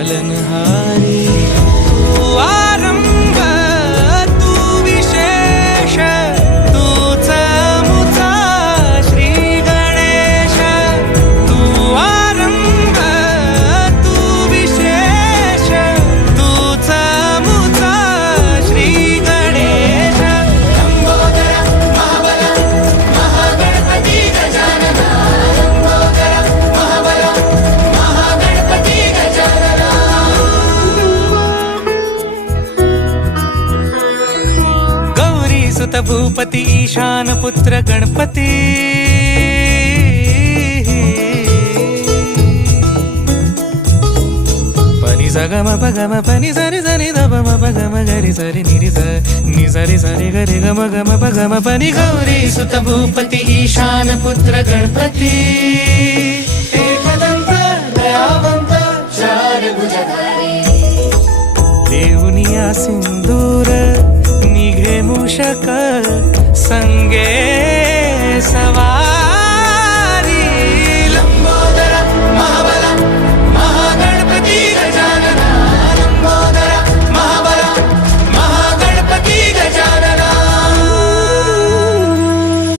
पालनहारी तू आरंभ तू विशेष तूच मुचा श्री गणेश तू आरंभ तू विशेष तूच मुचा श्री गणेश लंबोदर महाबल महागणपती गजानन लंबोदर महाबल महागणपती गजानन गौरी सुत भूपती ईशान पुत्र गणपती पनि सगम पगम पनि सरि सरि दप म पगम गरि सरि निरि स नि सरि सरि गरि गम गम पगम पनि गौरी सुत भूपती ईशान पुत्र गणपती एकदंत दयावंत चार भुजधारी देऊनिया सिंदूर निघे मूषक संगे सवा